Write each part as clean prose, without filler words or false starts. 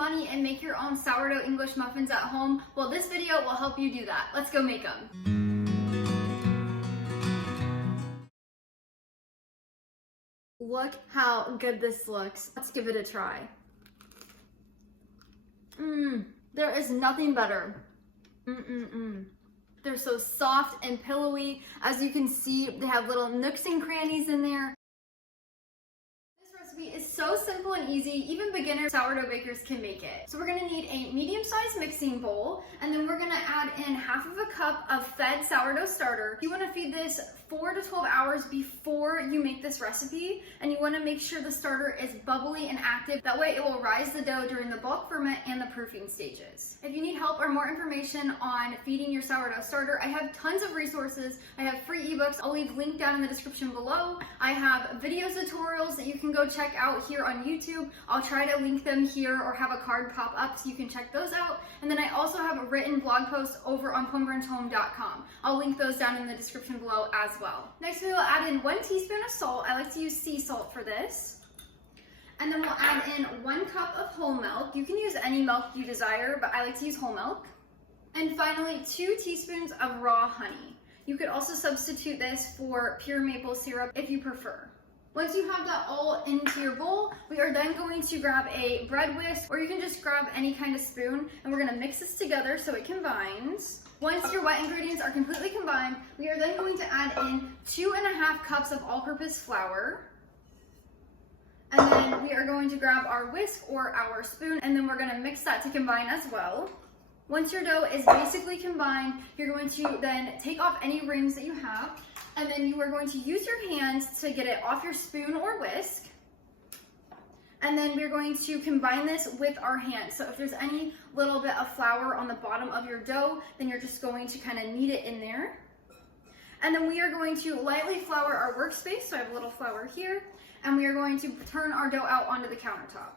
money and make your own sourdough English muffins at home? Well, this video will help you do that. Let's go make them. Look how good this looks. Let's give it a try. There is nothing better. They're so soft and pillowy. As you can see, they have little nooks and crannies in there. This recipe is so simple and easy, even beginner sourdough bakers can make it. So we're gonna need a medium-sized mixing bowl, and then we're gonna add in 1/2 cup of fed sourdough starter. You wanna feed this 4 to 12 hours before you make this recipe, and you want to make sure the starter is bubbly and active. That way it will rise the dough during the bulk ferment and the proofing stages. If you need help or more information on feeding your sourdough starter, I have tons of resources. I have free ebooks. I'll leave link down in the description below. I have video tutorials that you can go check out here on YouTube. I'll try to link them here or have a card pop up so you can check those out. And then I also have a written blog post over on plumbrunchhome.com. I'll link those down in the description below as well. Next, we will add in 1 teaspoon of salt. I like to use sea salt for this. And then we'll add in 1 cup of whole milk. You can use any milk you desire, but I like to use whole milk. And finally, 2 teaspoons of raw honey. You could also substitute this for pure maple syrup if you prefer. Once you have that all into your bowl, we are then going to grab a bread whisk, or you can just grab any kind of spoon, and we're gonna mix this together so it combines. Once your wet ingredients are completely combined, we are then going to add in 2½ cups of all-purpose flour. And then we are going to grab our whisk or our spoon, and then we're gonna mix that to combine as well. Once your dough is basically combined, you're going to then take off any rings that you have, and then you are going to use your hands to get it off your spoon or whisk. And then we're going to combine this with our hands. So if there's any little bit of flour on the bottom of your dough, then you're just going to kind of knead it in there. And then we are going to lightly flour our workspace. So I have a little flour here, and we are going to turn our dough out onto the countertop.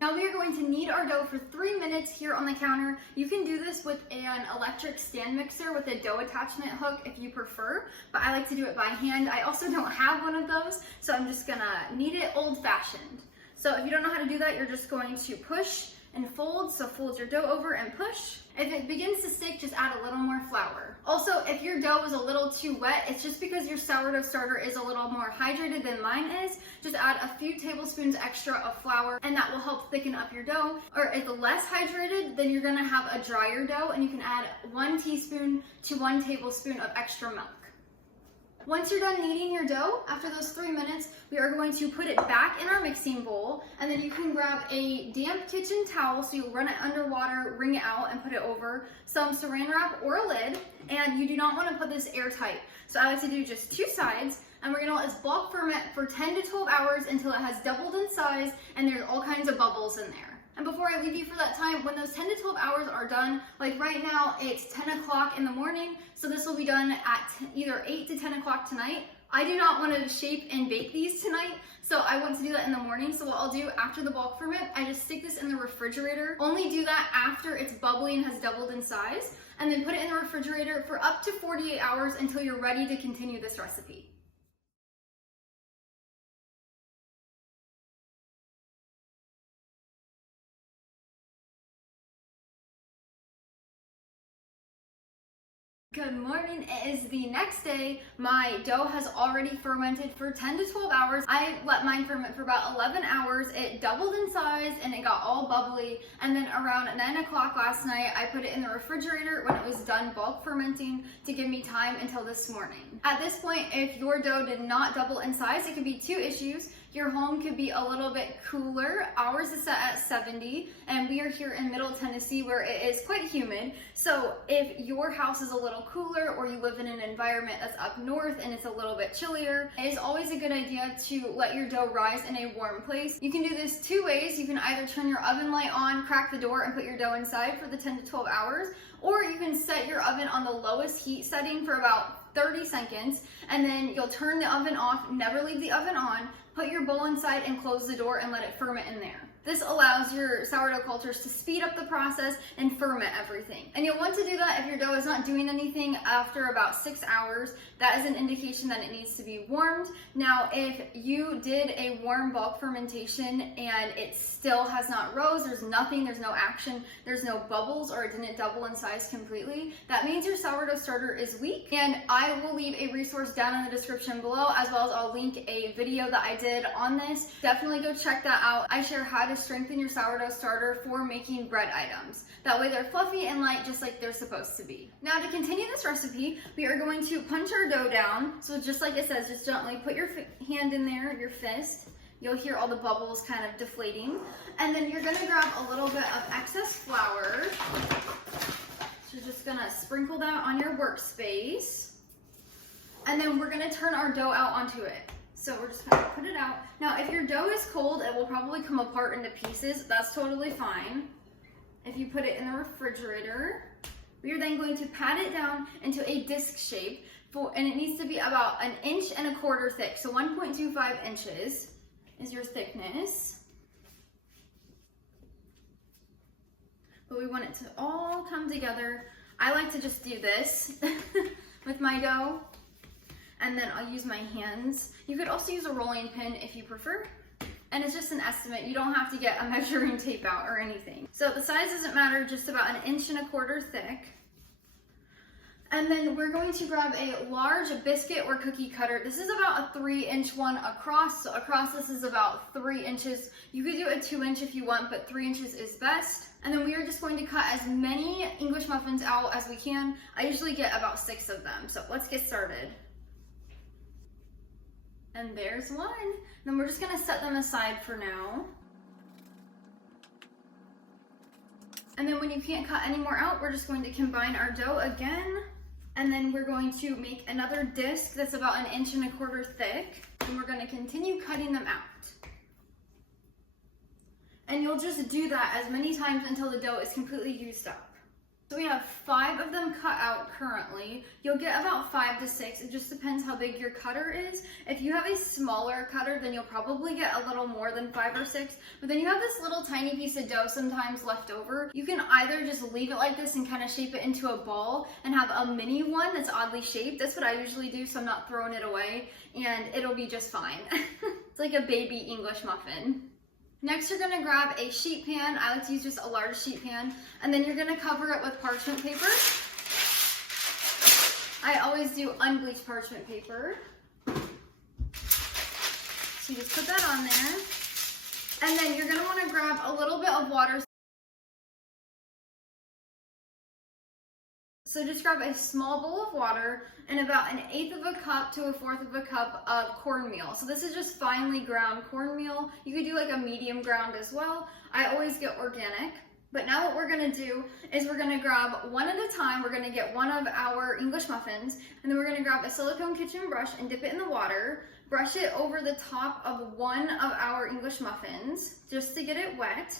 Now we are going to knead our dough for 3 minutes here on the counter. You can do this with an electric stand mixer with a dough attachment hook if you prefer, but I like to do it by hand. I also don't have one of those, so I'm just gonna knead it old-fashioned. So if you don't know how to do that, you're just going to push and fold. So fold your dough over and push. If it begins to stick, just add a little more flour. Also, if your dough is a little too wet, it's just because your sourdough starter is a little more hydrated than mine is. Just add a few tablespoons extra of flour, and that will help thicken up your dough. Or if it's less hydrated, then you're gonna have a drier dough, and you can add 1 teaspoon to 1 tablespoon of extra milk. Once you're done kneading your dough, after those 3 minutes, we are going to put it back in our mixing bowl, and then you can grab a damp kitchen towel, so you'll run it under water, wring it out, and put it over some saran wrap or a lid, and you do not want to put this airtight. So I like to do just 2 sides, and we're gonna let this bulk ferment for 10 to 12 hours until it has doubled in size, and there's all kinds of bubbles in there. And before I leave you for that time, when those 10 to 12 hours are done, like right now, it's 10 o'clock in the morning, so this will be done at either 8 to 10 o'clock tonight. I do not want to shape and bake these tonight, so I want to do that in the morning. So what I'll do after the bulk ferment, I just stick this in the refrigerator. Only do that after it's bubbly and has doubled in size, and then put it in the refrigerator for up to 48 hours until you're ready to continue this recipe. Good morning, it is the next day. My dough has already fermented for 10 to 12 hours. I let mine ferment for about 11 hours. It doubled in size and it got all bubbly. And then around 9 o'clock last night, I put it in the refrigerator when it was done bulk fermenting to give me time until this morning. At this point, if your dough did not double in size, it could be 2 issues. Your home could be a little bit cooler. Ours is set at 70, and we are here in Middle Tennessee where it is quite humid. So if your house is a little cooler, or you live in an environment that's up north and it's a little bit chillier, it is always a good idea to let your dough rise in a warm place. You can do this 2 ways. You can either turn your oven light on, crack the door, and put your dough inside for the 10 to 12 hours, or you can set your oven on the lowest heat setting for about 30 seconds, and then you'll turn the oven off, never leave the oven on, put your bowl inside and close the door and let it ferment in there. This allows your sourdough cultures to speed up the process and ferment everything. And you'll want to do that if your dough is not doing anything after about 6 hours. That is an indication that it needs to be warmed. Now, if you did a warm bulk fermentation and it still has not rose, there's nothing, there's no action, there's no bubbles, or it didn't double in size completely, that means your sourdough starter is weak. And I will leave a resource down in the description below, as well as I'll link a video that I did on this. Definitely go check that out. I share how to strengthen your sourdough starter for making bread items. That way they're fluffy and light, just like they're supposed to be. Now, to continue this recipe, we are going to punch our dough down. So just like it says, just gently put your hand in there, your fist. You'll hear all the bubbles kind of deflating. And then you're gonna grab a little bit of excess flour. So you're just gonna sprinkle that on your workspace. And then we're gonna turn our dough out onto it. So we're just gonna put it out. Now, if your dough is cold, it will probably come apart into pieces. That's totally fine. If you put it in the refrigerator, we are then going to pat it down into a disc shape, and it needs to be about 1.25 inches thick. So 1.25 inches is your thickness. But we want it to all come together. I like to just do this with my dough, and then I'll use my hands. You could also use a rolling pin if you prefer. And it's just an estimate. You don't have to get a measuring tape out or anything. So the size doesn't matter, just about 1.25 inches thick. And then we're going to grab a large biscuit or cookie cutter. This is about a 3-inch one across. So across this is about 3 inches. You could do a 2-inch if you want, but 3 inches is best. And then we are just going to cut as many English muffins out as we can. I usually get about 6 of them. So let's get started. And there's one. Then we're just gonna set them aside for now. And then when you can't cut any more out, we're just going to combine our dough again. And then we're going to make another disc that's about 1.25 inches thick. And we're gonna continue cutting them out. And you'll just do that as many times until the dough is completely used up. So we have 5 of them cut out currently. You'll get about 5 to 6. It just depends how big your cutter is. If you have a smaller cutter, then you'll probably get a little more than 5 or 6. But then you have this little tiny piece of dough sometimes left over. You can either just leave it like this and kind of shape it into a ball and have a mini one that's oddly shaped. That's what I usually do, so I'm not throwing it away, and it'll be just fine. It's like a baby English muffin. Next, you're gonna grab a sheet pan. I like to use just a large sheet pan. And then you're gonna cover it with parchment paper. I always do unbleached parchment paper. So you just put that on there. And then you're gonna wanna grab a little bit of water. So just grab a small bowl of water and about 1/8 cup to 1/4 cup of cornmeal. So this is just finely ground cornmeal. You could do like a medium ground as well. I always get organic. But now what we're gonna do is we're gonna grab one at a time. We're gonna get one of our English muffins, and then we're gonna grab a silicone kitchen brush and dip it in the water, brush it over the top of one of our English muffins just to get it wet.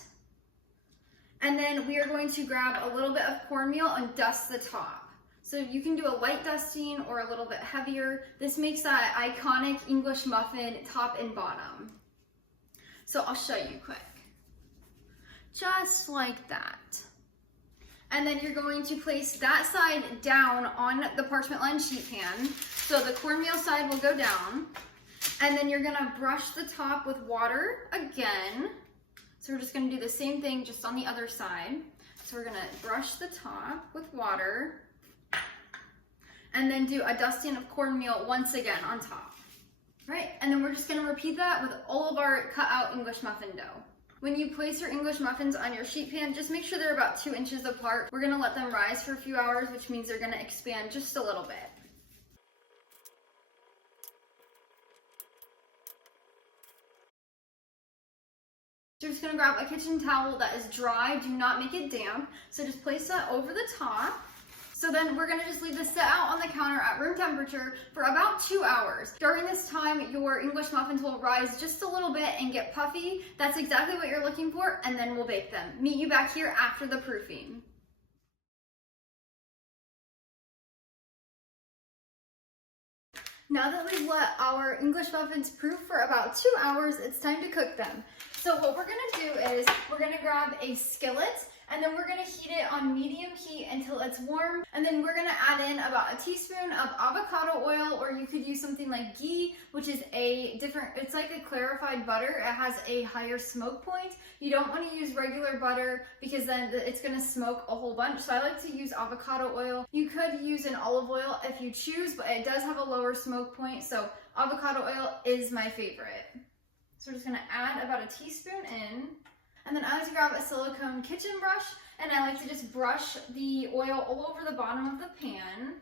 And then we are going to grab a little bit of cornmeal and dust the top. So you can do a light dusting or a little bit heavier. This makes that iconic English muffin top and bottom. So I'll show you quick. Just like that. And then you're going to place that side down on the parchment lined sheet pan. So the cornmeal side will go down. And then you're gonna brush the top with water again. So we're just gonna do the same thing just on the other side. So we're gonna brush the top with water and then do a dusting of cornmeal once again on top. Right, and then we're just gonna repeat that with all of our cut out English muffin dough. When you place your English muffins on your sheet pan, just make sure they're about 2 inches apart. We're gonna let them rise for a few hours, which means they're gonna expand just a little bit. So you're just gonna grab a kitchen towel that is dry. Do not make it damp. So just place that over the top. So then we're gonna just leave this sit out on the counter at room temperature for about 2 hours. During this time, your English muffins will rise just a little bit and get puffy. That's exactly what you're looking for, and then we'll bake them. Meet you back here after the proofing. Now that we've let our English muffins proof for about 2 hours, it's time to cook them. So what we're gonna do is we're gonna grab a skillet and then we're gonna heat it on medium heat until it's warm. And then we're gonna add in about a teaspoon of avocado oil, or you could use something like ghee, which is it's like a clarified butter. It has a higher smoke point. You don't wanna use regular butter because then it's gonna smoke a whole bunch. So I like to use avocado oil. You could use an olive oil if you choose, but it does have a lower smoke point. So avocado oil is my favorite. So we're just gonna add about a teaspoon in. And then I like to grab a silicone kitchen brush, and I like to just brush the oil all over the bottom of the pan.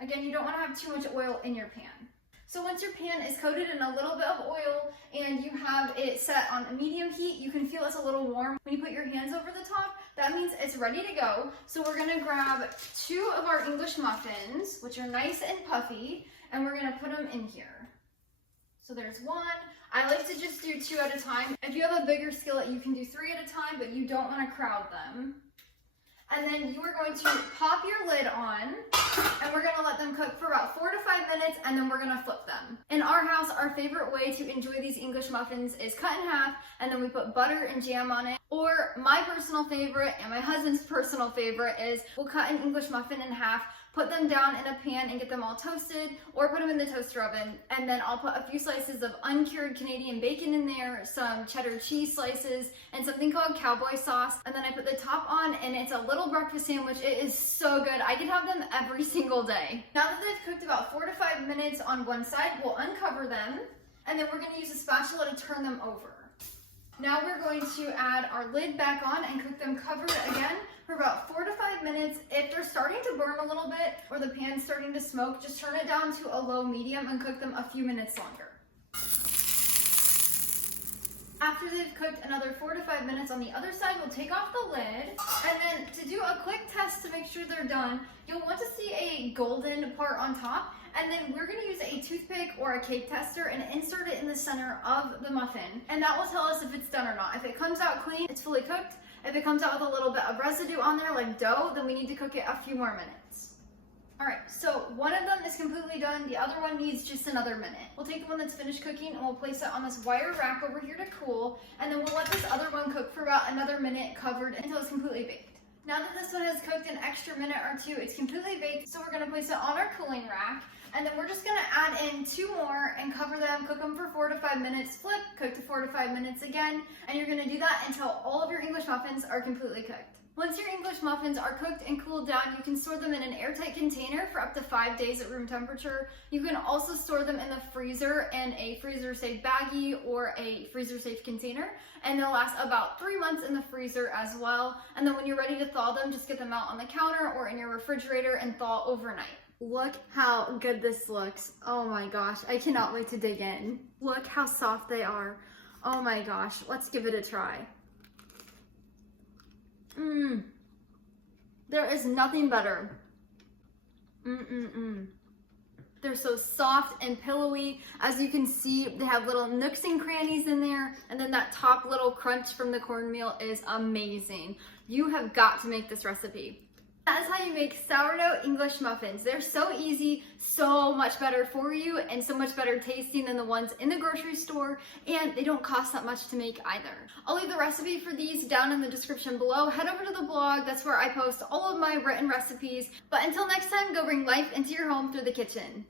Again, you don't want to have too much oil in your pan. So once your pan is coated in a little bit of oil and you have it set on a medium heat, you can feel it's a little warm. When you put your hands over the top, that means it's ready to go. So we're gonna grab 2 of our English muffins, which are nice and puffy, and we're gonna put them in here. So there's 1. I like to just do 2 at a time. If you have a bigger skillet, you can do 3 at a time, but you don't want to crowd them. And then you are going to pop your lid on, and we're going to let them cook for about 4 to 5 minutes, and then we're going to flip them. In our house, our favorite way to enjoy these English muffins is cut in half, and then we put butter and jam on it. Or my personal favorite and my husband's personal favorite is we'll cut an English muffin in half, put them down in a pan and get them all toasted, or put them in the toaster oven. And then I'll put a few slices of uncured Canadian bacon in there, some cheddar cheese slices, and something called cowboy sauce. And then I put the top on, and it's a little breakfast sandwich. It is so good. I can have them every single day. Now that they've cooked about 4 to 5 minutes on one side, we'll uncover them, and then we're gonna use a spatula to turn them over. Now we're going to add our lid back on and cook them covered again for about 4 to 5 minutes. If they're starting to burn a little bit or the pan's starting to smoke, just turn it down to a low medium and cook them a few minutes longer. After they've cooked another 4 to 5 minutes on the other side, we'll take off the lid. And then to do a quick test to make sure they're done, you'll want to see a golden part on top. And then we're gonna use a toothpick or a cake tester and insert it in the center of the muffin. And that will tell us if it's done or not. If it comes out clean, it's fully cooked. If it comes out with a little bit of residue on there, like dough, then we need to cook it a few more minutes. All right, so one of them is completely done. The other one needs just another minute. We'll take the one that's finished cooking and we'll place it on this wire rack over here to cool. And then we'll let this other one cook for about another minute covered until it's completely baked. Now that this one has cooked an extra minute or 2, it's completely baked. So we're gonna place it on our cooling rack. And then we're just gonna add in 2 more and cover them, cook them for 4 to 5 minutes, flip, cook to 4 to 5 minutes again. And you're gonna do that until all of your English muffins are completely cooked. Once your English muffins are cooked and cooled down, you can store them in an airtight container for up to 5 days at room temperature. You can also store them in the freezer in a freezer-safe baggie or a freezer-safe container, and they'll last about 3 months in the freezer as well. And then when you're ready to thaw them, just get them out on the counter or in your refrigerator and thaw overnight. Look how good this looks. Oh my gosh, I cannot wait to dig in. Look how soft they are. Oh my gosh, let's give it a try. There is nothing better. They're so soft and pillowy. As you can see, they have little nooks and crannies in there, and then that top little crunch from the cornmeal is amazing. You have got to make this recipe. That is how you make sourdough English muffins. They're so easy, so much better for you, and so much better tasting than the ones in the grocery store, and they don't cost that much to make either. I'll leave the recipe for these down in the description below. Head over to the blog, that's where I post all of my written recipes. But until next time, go bring life into your home through the kitchen.